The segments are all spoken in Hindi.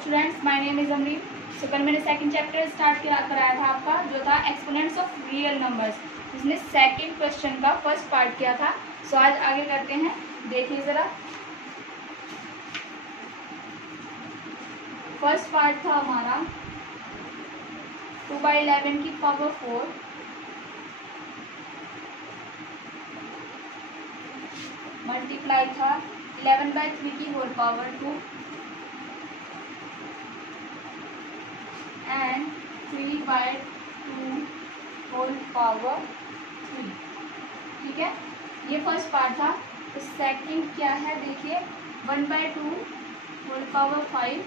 Students, my name is Amreen. So कल मैंने सेकंड चैप्टर स्टार्ट कराया था आपका, जो था एक्सपोनेंट्स ऑफ रियल नंबर्स, जिसने सेकंड क्वेश्चन का फर्स्ट पार्ट किया था। सो आज आगे करते हैं, देखिए ज़रा। फर्स्ट पार्ट था हमारा 2/11 की पावर 4 मल्टीप्लाई था 11/3 की whole power 2 and 3/2 whole power 3। ठीक है, ये फर्स्ट पार्ट था। तो सेकंड क्या है, देखिए 1/2 whole power 5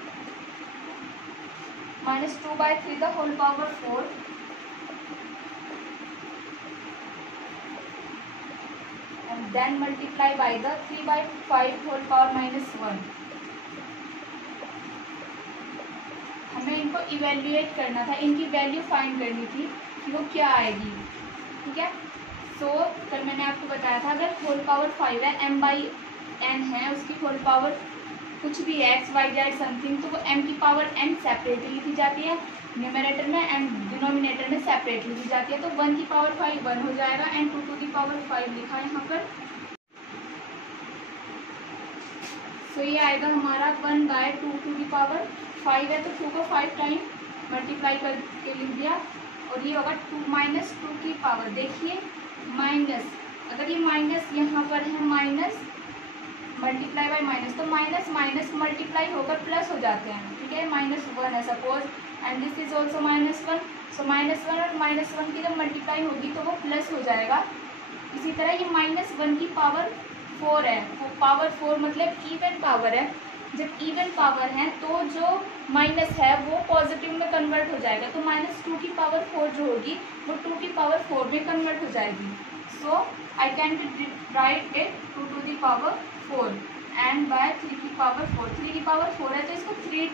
minus 2/3 the whole power 4 and then multiply by the 3/5 whole power -1। हमें इनको इवेल्युएट करना था, इनकी वैल्यू फाइंड करनी थी कि वो क्या आएगी। ठीक है, सो कल मैंने आपको बताया था, अगर होल पावर 5 है, m/n है, उसकी होल पावर कुछ भी है, x, y, z समथिंग, तो वो m की पावर n सेपरेटली लिखी जाती है न्यूमरेटर में एंड डिनोमिनेटर में सेपरेटली लिखी जाती है। तो 1 की पावर 5 1 हो जाएगा एंड 2 टू दी पावर 5 लिखा है यहाँ पर। सो ये आएगा हमारा 1/2 टू दी पावर 5 है, तो 2 को 5 टाइम मल्टीप्लाई करके लिख दिया, और ये होगा 2 की पावर। देखिए माइनस, अगर ये माइनस यहाँ पर है, माइनस मल्टीप्लाई बाय माइनस, तो माइनस माइनस मल्टीप्लाई होकर प्लस हो जाते हैं। ठीक है, -1 है suppose, and this is also -1। सो -1 और -1 की जब मल्टीप्लाई होगी तो वो प्लस हो जाएगा। इसी तरह ये -1 की पावर 4 है, वो पावर 4 मतलब इवन पावर है। जब इवन पावर है तो जो माइनस है वो पॉजिटिव में कन्वर्ट हो जाएगा, तो -2 की पावर 4 जो होगी वो 2 की पावर 4 में कन्वर्ट हो जाएगी। So I can be write it 2 to the power 4 and by 3 की पावर 4। 3 की पावर 4 है, तो इसको 4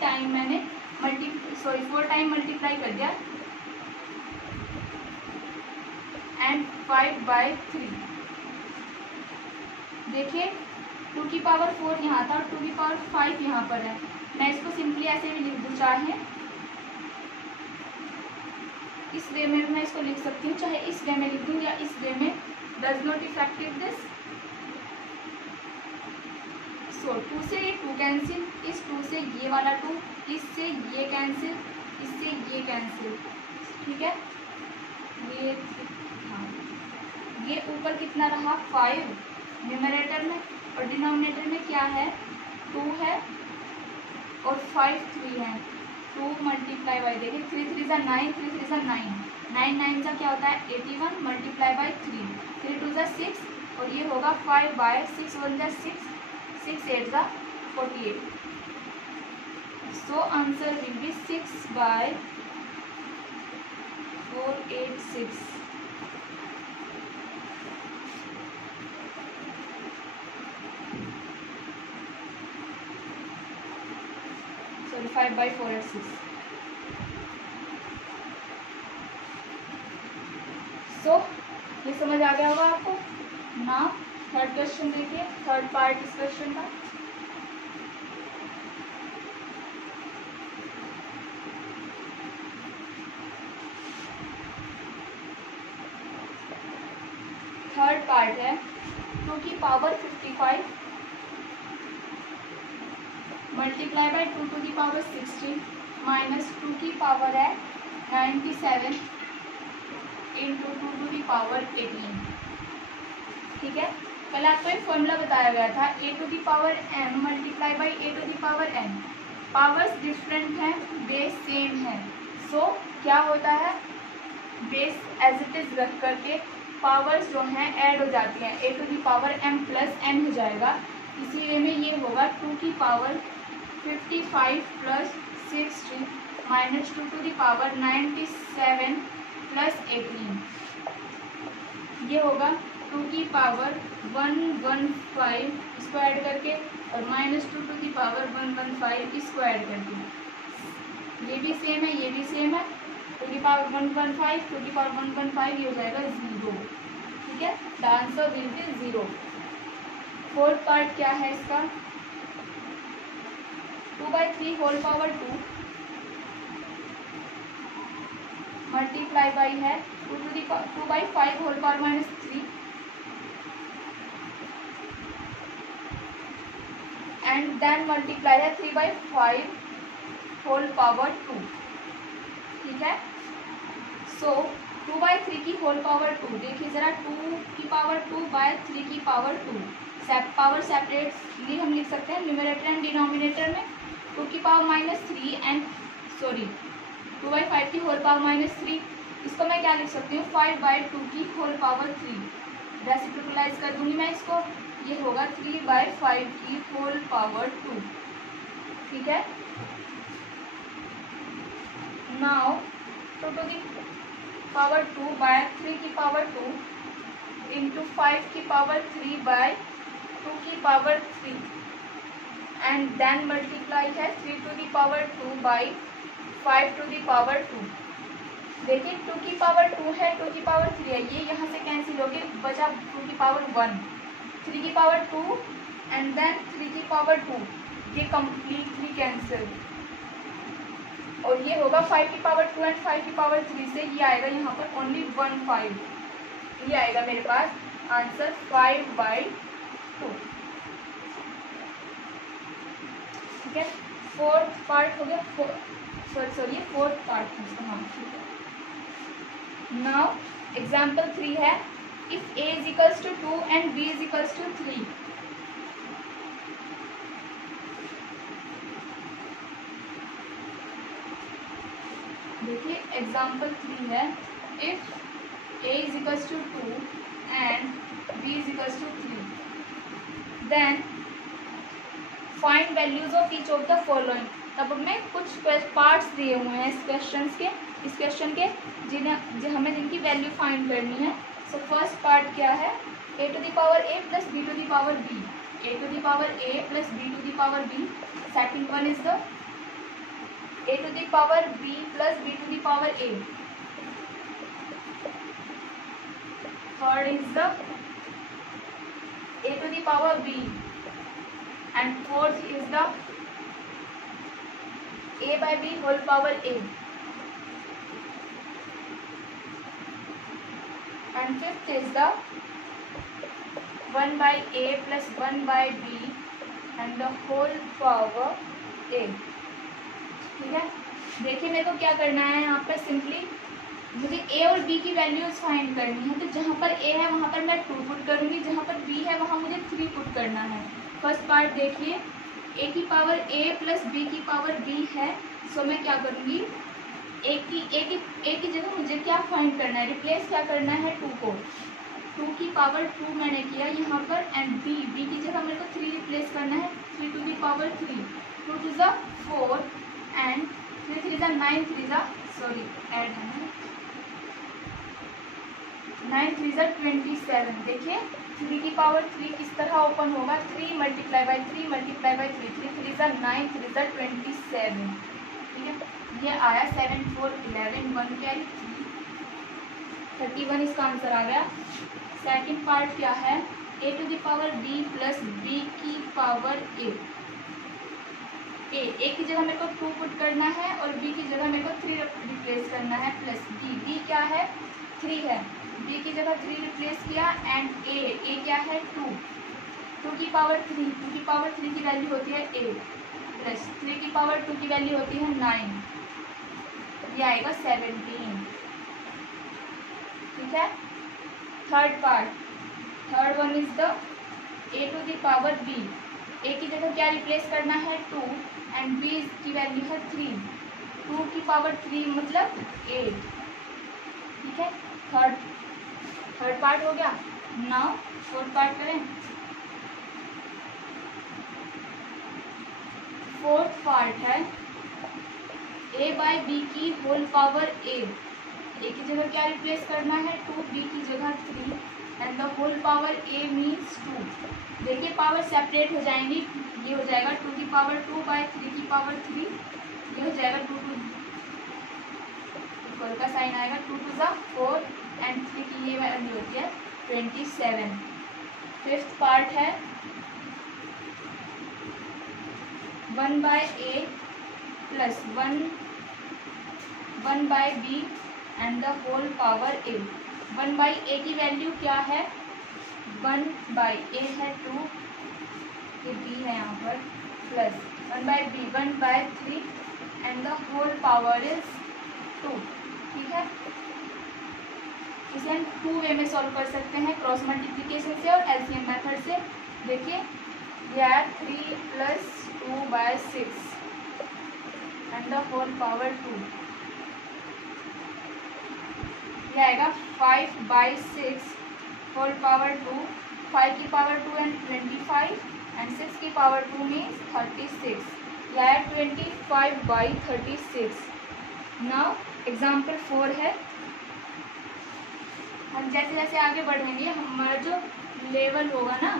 टाइम मल्टीप्लाई कर दिया एंड 5/3। देखिए 2 की पावर 4 यहाँ था और 2 की पावर 5 यहाँ पर है। मैं इसको सिंपली ऐसे भी लिख दूँ, चाहे इस वे में भी मैं इसको लिख सकती हूँ, चाहे इस वे में लिख दूँ या इस वे में, डज नॉट इफेक्टिव दिस। सो 2 से ये 2 कैंसिल, इस 2 से ये वाला 2, इससे ये कैंसिल, इससे ये कैंसिल। ठीक है, ये हाँ, ये ऊपर कितना रहा 5 न्यूमरेटर में, और डिनोमिनेटर में क्या है 2 है और 5 3 है। 2 मल्टीप्लाई बाई, देखिए 3 3 = 9, 3 3 = 9, 9 9 का क्या होता है 81 मल्टीप्लाई बाई 3, 3 2 = 6, और ये होगा 5/6, 1 = 6, 6 8 = 48। So answer will be 6/486। Sorry 5/486। So ये समझ आ गया होगा आपको ना। थर्ड क्वेश्चन देखिए, थर्ड पार्ट इस क्वेश्चन का। थर्ड पार्ट है 2 की power 55 multiply by 2 to the power 16 minus 2 की पावर है 97 इंटू 2 टू दी पावर 18। ठीक है, कल आपको एक फॉर्मूला बताया गया था, a to the power m multiply by a to the power n। Powers different हैं, बेस सेम है। सो क्या होता है, बेस एज इट इज रख करके पावर्स जो हैं ऐड हो जाती हैं, a to the power m plus n हो जाएगा। इसी वे में ये होगा 2 की power 55 plus 60 minus 2 to the power 97 plus 18। ये होगा 2 की पावर 115 इसको ऐड करके, और -2 टू दी पावर 115 इसको ऐड करके। ये भी सेम है, ये भी सेम है। 2 की पावर 115, 2 की पावर 115, ये हो जाएगा 0। ठीक है, the answer will B 0। Fourth part क्या है इसका, 2/3 होल पावर 2 मल्टीप्लाई बाई है 2/5 whole power -3 and then multiply है 3/5 होल पावर 2। ठीक है, सो 2/3 की होल पावर 2, देखिए जरा 2 की पावर 2/3 की पावर 2, पावर सेपरेटली हम लिख सकते हैं न्यूमरेटर एंड डिनोमिनेटर में। 2 की पावर -3 एंड 2/5 की होल पावर -3, इसको मैं क्या लिख सकती हूँ 5/2 की होल पावर 3। रेसिप्रोकलाइज कर दूंगी मैं इसको, ये होगा 3/5 की होल पावर 2। ठीक है, नाउ 2 to the पावर 2/3 की पावर 2 इंटू 5 की पावर 3/2 की पावर 3 एंड देन मल्टीप्लाई है 3 to the power 2/5 to the power 2। देखिए 2 की पावर 2 है, 2 की पावर 3 है, ये यहाँ से कैंसिल हो गए, बचा 2 की पावर 1, 3 की पावर 2 एंड देन 3 की पावर 2, ये कम्प्लीटली कैंसिल। और ये होगा 5 की पावर 2 एंड 5 की पावर 3 से, ये आएगा यहाँ पर ओनली 1/5, ये आएगा मेरे पास आंसर 5/2। ठीक है, फोर्थ पार्ट हो गया, सॉरी फोर्थ पार्ट है। हाँ ठीक है, नाउ एग्जाम्पल 3 है, if a is equals to 2 and b is equals to 3। देखिए एग्जाम्पल 3 है, if a is equals to 2 and b is equals to 3, then find values of each of the following. तब में कुछ पार्ट्स दिए हुए हैं इस क्वेश्चन के जिन्हें हमें जिनकी वैल्यू फाइंड करनी है। सो फर्स्ट पार्ट क्या है, a to the power a plus b to the power b, a to the power a plus b to the power b। Second one is the a to the power b plus b to the power a। Third is the a to the power b and fourth is the a by b whole power a and fifth is the 1 by a plus 1 by b and the whole power a। ठीक है, देखिए मेरे को क्या करना है, यहाँ पर सिंपली मुझे a और b की वैल्यूज फाइंड करनी है। तो जहाँ पर a है वहाँ पर मैं 2 पुट करूँगी, जहाँ पर b है वहाँ मुझे 3 पुट करना है। फर्स्ट पार्ट देखिए, a की पावर a प्लस b की पावर b है, सो मैं क्या करूँगी, a की जगह मुझे क्या फाइंड करना है, रिप्लेस क्या करना है 2 को। 2 की पावर 2 मैंने किया यहाँ पर एंड b की जगह मेरे को 3 रिप्लेस करना है, 3 to the power 3, 2 to the 4 and 3 3 the 9, 3 the sorry add है 9 3 the 27। देखिए 3 की पावर 3 किस तरह ओपन होगा, 3 multiply by 3 multiply by 3, 3 3 the 9, 3 the 27। ठीक है, ये आया 7 4 11 1 कैरी 31, इसका आंसर आ गया। सेकंड पार्ट क्या है, a to the power b plus b की पावर a की जगह मेरे को 2 पुट करना है और b की जगह मेरे को 3 रिप्लेस करना है, प्लस b क्या है 3 है, b की जगह 3 रिप्लेस किया एंड a क्या है 2 की पावर 3, 2 की पावर 3 की वैल्यू होती है 8 प्लस 3 की पावर 2 की वैल्यू होती है 9, ये आएगा 17। ठीक है, third part, third one is the a to the power b, a की जगह क्या रिप्लेस करना है 2 एंड b की वैल्यू है 3, 2 की पावर 3 मतलब 8। ठीक है, थर्ड पार्ट हो गया। नाउ फोर्थ पार्ट करें। फोर्थ पार्ट है a बाई बी की होल पावर a की जगह क्या रिप्लेस करना है 2, b की जगह 3 and the whole power a means 2। देखिए पावर सेपरेट हो जाएंगी, ये हो जाएगा 2 की पावर 2 बाई 3 की पावर 3, ये हो जाएगा 2 इक्वल का साइन आएगा 2 to the 4 एंड 3 की ये वैल्यू होती है 27। फिफ्थ पार्ट है 1/a plus 1/b and the whole power a। 1/a की वैल्यू क्या है? 1/a है 2, ये b है यहाँ पर, plus 1/b 1/3 and the whole power is 2। ठीक है, इसे हम 2 वे में सॉल्व कर सकते हैं, क्रॉस मल्टीप्लिकेशन से और एलसीएम मेथड से। देखिए यह 3 + 2/6 एंड द होल पावर 2, यह आएगा 5/6 होल पावर 2, 5 की पावर 2 एंड 25 एंड 6 की पावर 2 मीन्स 36, यह है 25/36। नाउ एग्जाम्पल 4 है। हम जैसे जैसे आगे बढ़ेंगे हमारा जो लेवल होगा ना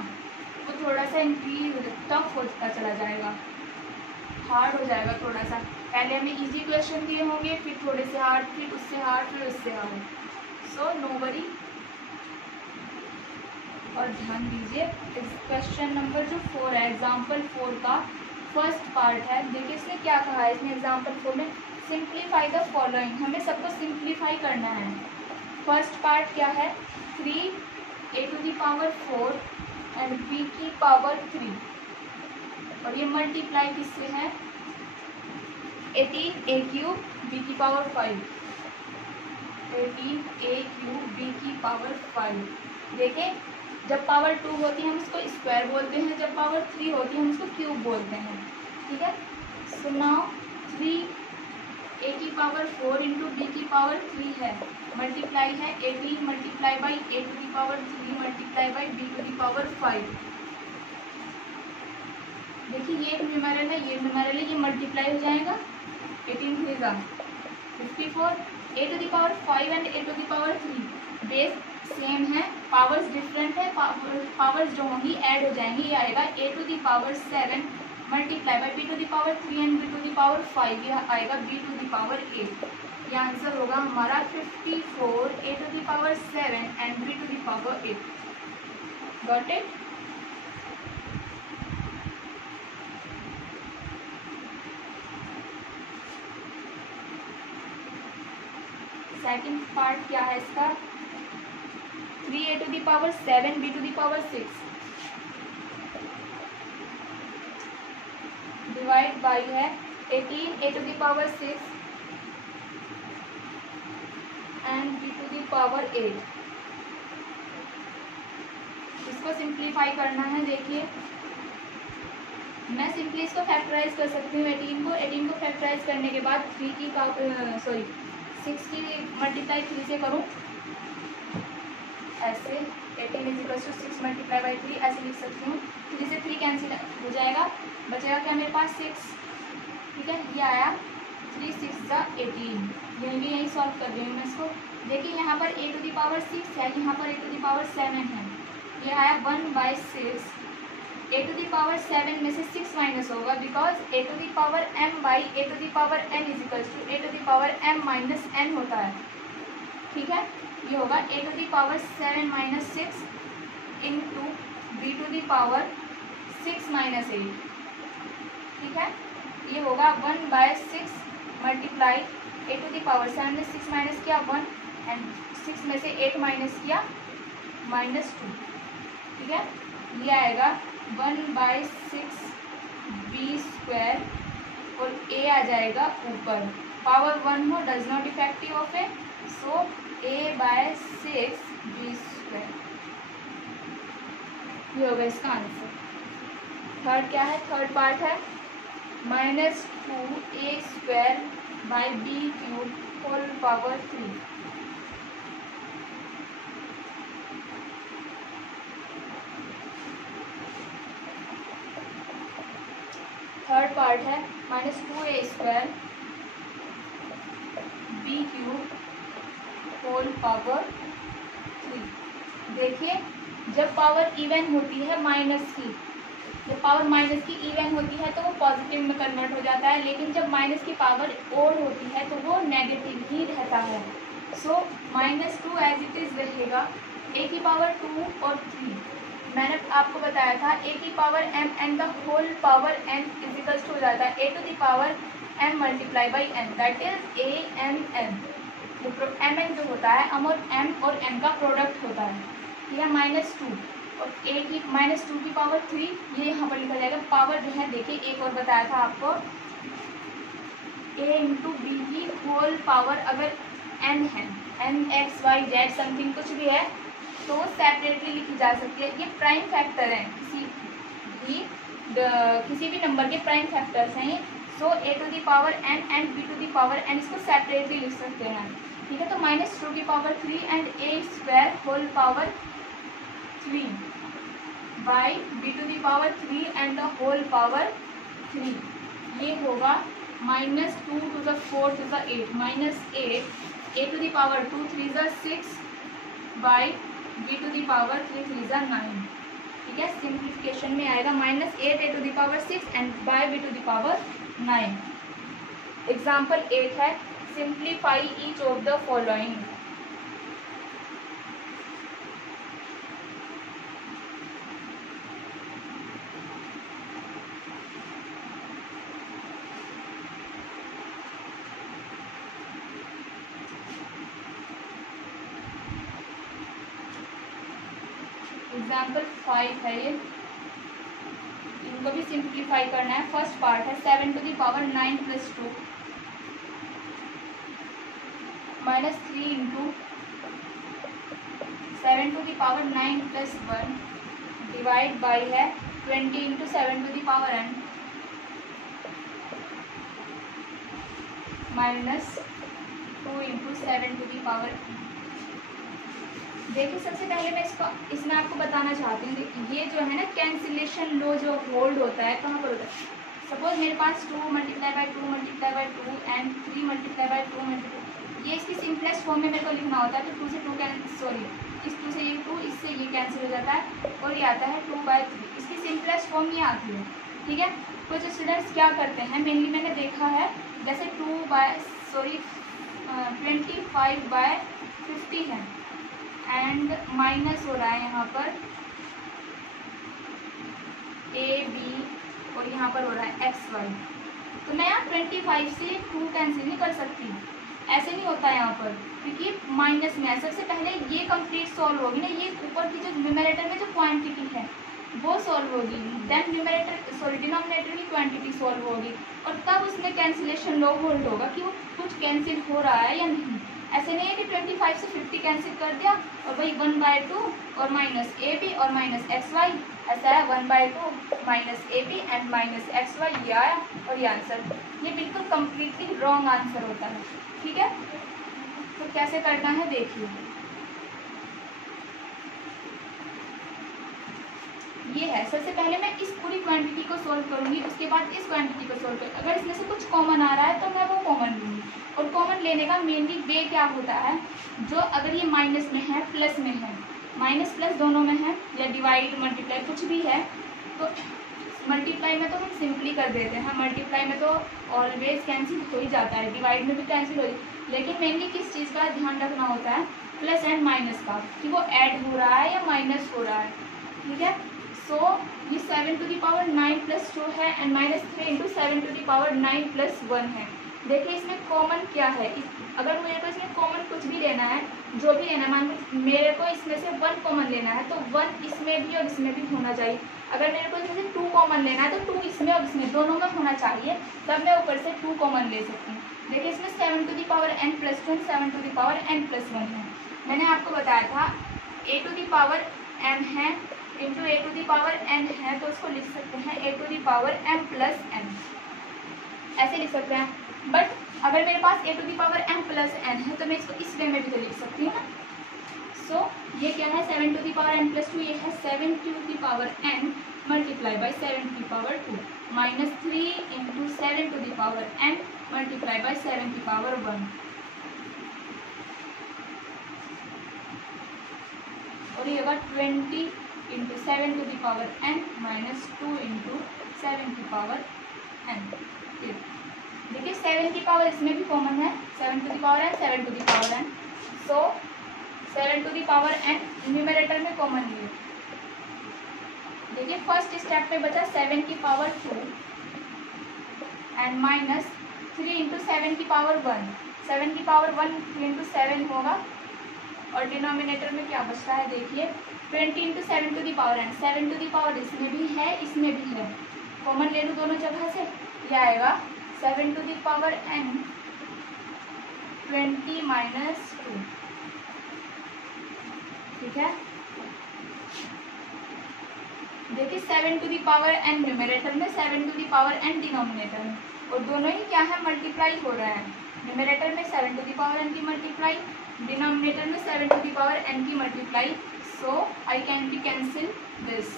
वो थोड़ा सा इंक्रीज टफ होता चला जाएगा, हार्ड हो जाएगा थोड़ा सा। पहले हमें इजी क्वेश्चन दिए होंगे, फिर थोड़े से हार्ड, फिर उससे हार्ड, फिर उससे हार्ड। So no worry. और ध्यान दीजिए क्वेश्चन नंबर जो 4 है, एग्जाम्पल 4 का फर्स्ट पार्ट है। देखिए इसने क्या कहा है, इसमें एग्जाम्पल 4 में सिंप्लीफाई द फॉलोइंग, हमें सबको सिंप्लीफाई करना है। फर्स्ट पार्ट क्या है? 3a⁴ एंड b की पावर 3, और ये मल्टीप्लाई किससे है? 18a³ b की पावर 5, 18a³ b की पावर 5। देखें जब पावर 2 होती है हम उसको स्क्वायर बोलते हैं, जब पावर 3 होती है हम उसको क्यूब बोलते हैं। ठीक है, सो नाउ 3a की पावर 4 इंटू b की पावर 3 है, मल्टीप्लाई है 18 multiply by a⁴ multiply by b⁴ 5। देखिए ये एक न्यूमेरल है, ये न्यूमेरल है, ये मल्टीप्लाई हो जाएगा, 18 3 × 54, a⁴ and a⁴ base same है, पावर्स डिफरेंट है, पावर्स जो होंगी ऐड हो जाएंगी। ये आएगा a⁴ multiply by b⁴ and b⁴ 5, यह आएगा b⁴8। ये आंसर होगा हमारा 54 a⁴ and b⁴8। Got it? Second part क्या है इसका? 3a⁴ b⁴ 6 डिवाइड बाई है 18a⁴ 6 एंड b⁴8। इसको सिंप्लीफाई करना है। देखिए मैं सिंपली इसको फैक्टराइज कर सकती हूँ 18 को फैक्टराइज करने के बाद 6 की मल्टीप्लाई 3 से करूँ, ऐसे 18 = 6 मल्टीप्लाई बाई 3 ऐसे लिख सकती हूँ। 3 से 3 कैंसिल हो जाएगा, बचेगा क्या मेरे पास? 6। ठीक है, ये आया 3 6 × 18। यही सॉल्व कर रही हूँ मैं इसको। देखिए यहाँ पर a⁴ 6 है, यहाँ पर a⁴ 7 है, ये आया 1/6। a⁴ 7 में से 6 माइनस होगा because a⁴m by a⁴n a⁴m - n होता है। ठीक है, ये होगा a⁴ 7 - 6 इंटू b⁴ 6 - 8। ठीक है, ये होगा 1/6 मल्टीप्लाई a⁴ 7 में 6 माइनस किया 1 एंड 6 में से 8 माइनस किया -2। ठीक है, ये आएगा 1/6 b² और a आ जाएगा ऊपर, पावर 1 हो does not effective of A, so a/6 b²। ये होगा इसका आंसर। थर्ड क्या है? थर्ड पार्ट है -2a² by b³ whole power 3। Third part है -2a² b³ होल पावर 3। देखिए जब पावर इवन होती है माइनस की, जब पावर माइनस की इवन होती है तो वो पॉजिटिव में कन्वर्ट हो जाता है, लेकिन जब माइनस की पावर ओड होती है तो वो नेगेटिव ही रहता है। सो -2 एज इट इज रहेगा, a की पावर 2 और 3 मैंने आपको बताया था ए की पावर एम एन का whole power n equals to हो जाता है a to the power m multiply by n, that is a m n. M n जो होता है एम और एन का प्रोडक्ट होता है, यह -2 और ए की -2 की पावर 3, ये यहाँ पर लिखा जाएगा। पावर जो है देखिए एक और बताया था आपको, ए इंटू बी की होल पावर अगर एन है, N X Y Z something कुछ भी है तो सेपरेटली लिखी जा सकती है। ये प्राइम फैक्टर है, किसी भी नंबर के प्राइम फैक्टर्स हैं ये। So a to the power n and b to the power n, इसको सेपरेटली लिख सकते हैं, ठीक है। तो -2 की power 3 and a square whole power 3 by B to the power 3 and the whole power 3, ये होगा -2 to the 4 to the 8 -8 A to the power 2 3 is 6 by B to the power 3 3 is 9, ठीक है। सिंप्लीफिकेशन में आएगा -8 ए to the power 6 and by b to the power 9। Example 8 है, simplify each of the following. Example 5 है ये, इनको भी सिंप्लीफाई करना है। फर्स्ट पार्ट है 7 to the power 9 plus 2 -3 into 7 to the power 9 plus 1 divide by है 20 into 7 to the power n -2 into 7 to the power n। देखिए सबसे पहले मैं इसमें आपको बताना चाहती हूँ, ये जो है ना कैंसिलेशन लो जो होल्ड होता है कहाँ पर होता है। सपोज मेरे पास 2 multiply by 2 multiply by 2 and 3 multiply by 2 multiply, ये इसकी सिंपलेस्ट फॉर्म में मेरे को लिखना होता है। तो 2 से 2 इस 2 से ये 2, इससे ये कैंसिल हो जाता है और ये आता है 2/3, इसकी सिंपलेस्ट फॉर्म ये आती है, ठीक है। कुछ स्टूडेंट्स क्या करते हैं, मेनली मैंने देखा है जैसे 25/50 है एंड माइनस हो रहा है यहाँ पर ए बी और यहाँ पर हो रहा है एक्स वाई, तो मैं यहाँ 25 से 2 कैंसिल नहीं कर सकती, ऐसे नहीं होता है यहाँ पर, क्योंकि माइनस में है। सबसे पहले ये कंप्लीट सॉल्व होगी ना, ये ऊपर की जो न्यूमरेटर में जो क्वांटिटी है वो सॉल्व होगी, देन डिनोमिनेटर की क्वांटिटी सॉल्व होगी और तब उसमें कैंसिलेशन लो होल्ड होगा कि वो कुछ कैंसिल हो रहा है या नहीं। ऐसे नहीं है कि 25 से 50 कैंसिल कर दिया और भाई 1/2 और माइनस ए बी और माइनस एक्स वाई, ऐसा है 1/2 minus A B and minus X Y, ये आया और ये आंसर। ये बिल्कुल कम्प्लीटली रॉन्ग आंसर होता है, ठीक है। तो कैसे करना है देखिए, ये है। सबसे पहले मैं इस पूरी क्वांटिटी को सोल्व करूंगी, उसके बाद इस क्वांटिटी को सोल्व करूँगी। अगर इसमें से कुछ कॉमन आ रहा है तो मैं वो कॉमन लूँगी, और कॉमन लेने का मेनली वे क्या होता है, जो अगर ये माइनस में है प्लस में है, माइनस प्लस दोनों में है या डिवाइड मल्टीप्लाई कुछ भी है, तो मल्टीप्लाई में तो हम सिंपली कर देते हैं, मल्टीप्लाई में तो ऑलवेज कैंसिल हो ही जाता है, डिवाइड में भी कैंसिल हो जाता है। लेकिन मेनली किस चीज़ का ध्यान रखना होता है, प्लस एंड माइनस का, कि वो ऐड हो रहा है या माइनस हो रहा है, ठीक है। सो ये 7 टू द पावर 9 प्लस 2 है and -3 into 7 to the power 9 plus 1 है। देखिए इसमें कॉमन क्या है, अगर मेरे को इसमें कॉमन कुछ भी लेना है, जो भी लेना है, मान लो मेरे को इसमें से 1 कॉमन लेना है तो 1 इसमें भी और इसमें भी होना चाहिए। अगर मेरे को इसमें से 2 कॉमन लेना है तो 2 इसमें और इसमें दोनों में होना चाहिए, तब मैं ऊपर से 2 कॉमन ले सकती हूँ। देखिए इसमें 7 to the power n plus 2 7 to the power n plus 1 है। मैंने आपको बताया था a to the power m है into a to the power n है, तो उसको लिख सकते हैं a to the power m plus n, ऐसे लिख सकते हैं। बट अगर मेरे पास a to the power m plus n है तो मैं इसको इस वे में भी तो लिख सकती हूँ ना। सो ये क्या है 7 to the power n plus 2, ये है 7 to the power n multiply by 7 to the power 2 -3 into 7 to the power n multiply by 7 की पावर 1, और ये होगा 20 into 7 to the power n -2 into 7 की पावर n। देखिए 7 की पावर इसमें भी कॉमन है, 7 to the power n 7 to the power n। So 7 to the power n numerator में कॉमन लिए, देखिए फर्स्ट स्टेप में बचा 7 की पावर 2 एंड माइनस 3 इंटू 7 की पावर 1, 7 की पावर 1 3 इंटू 7 होगा और डिनोमिनेटर में क्या बचता है देखिए 20 into 7 to the power n, 7 to the power इसमें भी है इसमें भी है, कॉमन ले लूँ दोनों जगह से, क्या आएगा 7 to the power n 20 minus 2, ठीक है। देखिए 7 to the power n numerator में, 7 to the power n denominator में, और दोनों ही क्या है मल्टीप्लाई हो रहा है, न्यूमरेटर में 7 टू दी पावर एन की मल्टीप्लाई, डिनोमिनेटर में 7 टू दी पावर एन की multiply, so I can B cancel this,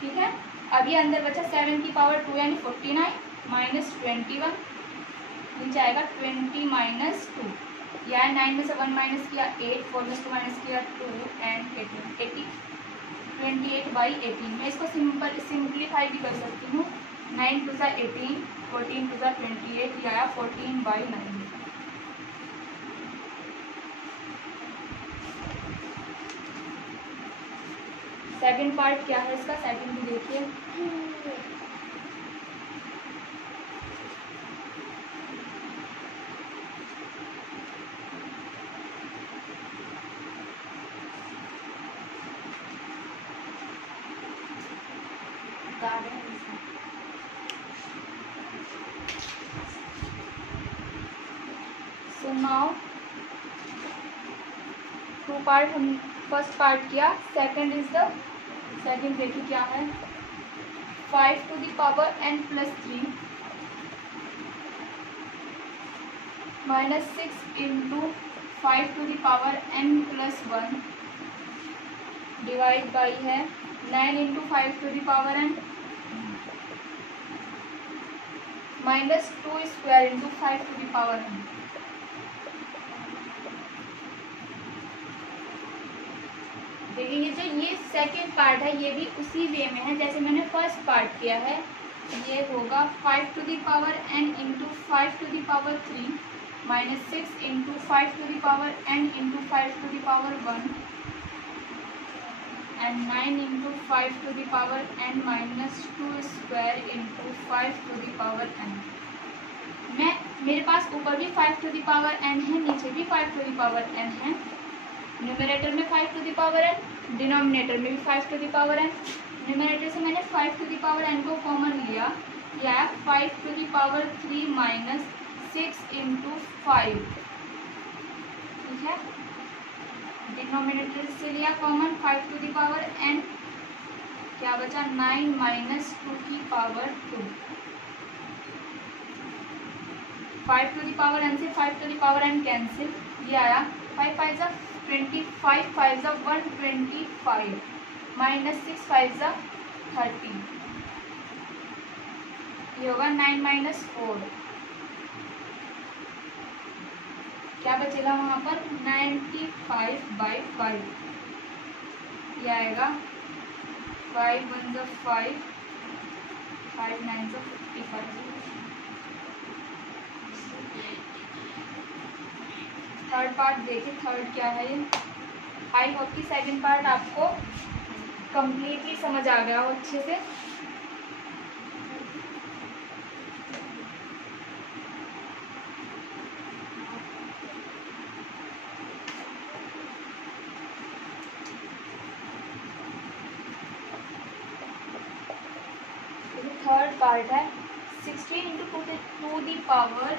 ठीक है। अब ये अंदर बचा 7 की पावर 2 यानी 49 माइनस 21, नीचे आएगा 20 माइनस 2, या 9 में से 1 माइनस किया 8, 4 में से 2 माइनस किया 2 एंड 18, 28/18। मैं इसको सिंप्लीफाई भी कर सकती हूँ, 9 टू सा 18, 14 टू सा 28, या 14/9। सेकंड पार्ट क्या है इसका, सेकंड भी देखिए। सो नाउ टू पार्ट हम फर्स्ट पार्ट किया, सेकंड इज द सेकंड देखिए क्या है 5 to the power n plus 3 minus 6 into 5 to the power n plus 1 divide by है 9 into 5 to the power n minus 2 square into 5 to the power n। देखिए ये जो ये सेकेंड पार्ट है ये भी उसी वे में है जैसे मैंने फर्स्ट पार्ट किया है, ये होगा 5 to the power n into 5 to the power 3 minus 6 into 5 to the power n into 5 to the power 1 and 9 into 5 to the power n minus 2 square into 5 to the power n। मेरे पास ऊपर भी 5 टू दी पावर n है, नीचे भी 5 टू दी पावर n है, न्यूमरेटर में 5 to the power n, denominator में भी 5 to the power n। Numerator से मैंने 5 टू दी पावर n को कॉमन लिया, या 5 to the power 3 minus 6 into 5, ठीक है। डिनोमिनेटर से लिया common 5 to the power n, क्या बचा 9 माइनस 2 की power 2, 5 to the power n से 5 to the power n cancel, ये आया 5 5 जा 25, 5 जा 125 माइनस 6 5 जा 30, ये होगा 9 माइनस 4, क्या बचेगा वहाँ पर 95/5, ये आएगा 5 1 जा 5, 5 9 जा 55। थर्ड पार्ट देखिए, थर्ड क्या है ये, आई होप कि सेकंड पार्ट आपको कंप्लीटली समझ आ गया हो अच्छे से। थर्ड पार्ट है 16 into 2 the power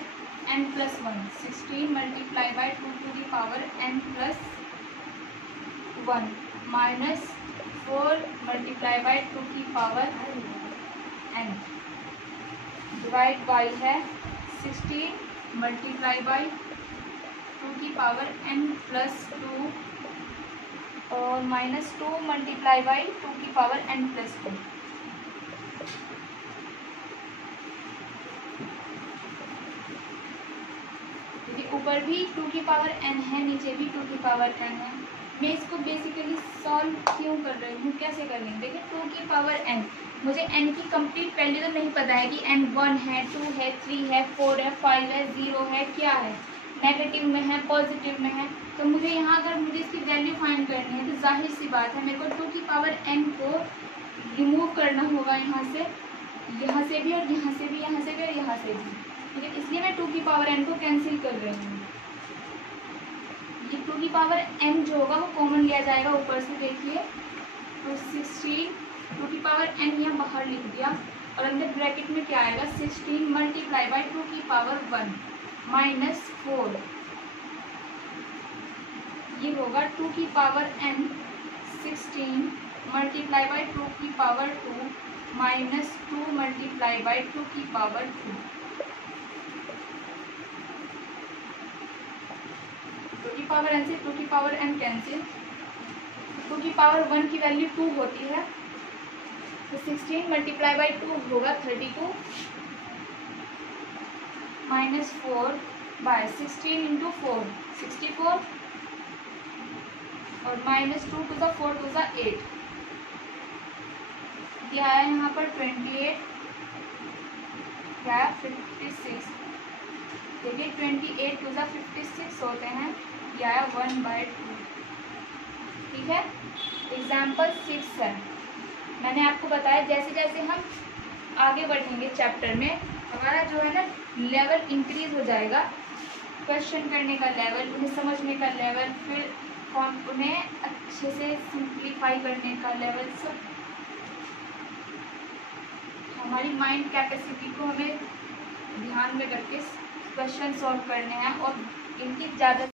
n plus 1, 16 multiply by 2 to the power n plus 1 minus 4 multiply by 2 की पावर n डिवाइड बाई है 16 मल्टीप्लाई बाई 2 की पावर n प्लस 2 और माइनस 2 मल्टीप्लाई बाई 2 की पावर n प्लस 2। ऊपर भी 2 की पावर n है, नीचे भी 2 की पावर n है। मैं इसको बेसिकली सॉल्व क्यों कर रही हूँ, कैसे कर रही हूँ, देखिए 2 की पावर n, मुझे n की कंप्लीट वैल्यू तो नहीं पता है कि n 1 है, 2 है, 3 है, 4 है, 5 है, 0 है, क्या है, नेगेटिव में है, पॉजिटिव में है, तो मुझे यहाँ अगर मुझे इसकी वैल्यू फाइंड करनी है तो जाहिर सी बात है मेरे को 2 की पावर n को रिमूव करना होगा यहाँ से भी और यहाँ से भी, यहाँ से भी और यहाँ से भी, ठीक है। इसलिए मैं 2 की पावर n को कैंसिल कर रही हूँ। ये 2 की पावर n जो होगा वो कॉमन लिया जाएगा ऊपर से, देखिए तो 16 2 की पावर n यहाँ बाहर लिख दिया और अंदर ब्रैकेट में क्या आएगा 16 मल्टीप्लाई बाई 2 की पावर 1 माइनस 4, ये होगा 2 की पावर n 16 मल्टीप्लाई बाई 2 की पावर 2 माइनस 2 मल्टीप्लाई बाई 2 की पावर 2। 2 की पावर n से 2 की पावर n कैंसिल, 2 की पावर 1 की वैल्यू 2 होती है, तो 16 मल्टीप्लाई बाई 2 होगा 32 माइनस 4 बाय 16 इंटू 4 64 और minus 2 to the 4 to the 8, यह आया यहाँ पर 28 क्या 56, देखिए 28 टू द 56 होते हैं, यह आया 1/2, ठीक है। एग्जाम्पल 6 है, मैंने आपको बताया जैसे जैसे हम आगे बढ़ेंगे चैप्टर में हमारा जो है ना लेवल इंक्रीज हो जाएगा, क्वेश्चन करने का लेवल, उन्हें समझने का लेवल, फिर उन्हें अच्छे से सिंप्लीफाई करने का लेवल, सब हमारी माइंड कैपेसिटी को हमें ध्यान में रख के क्वेश्चन सॉल्व करने हैं और इनकी ज़्यादा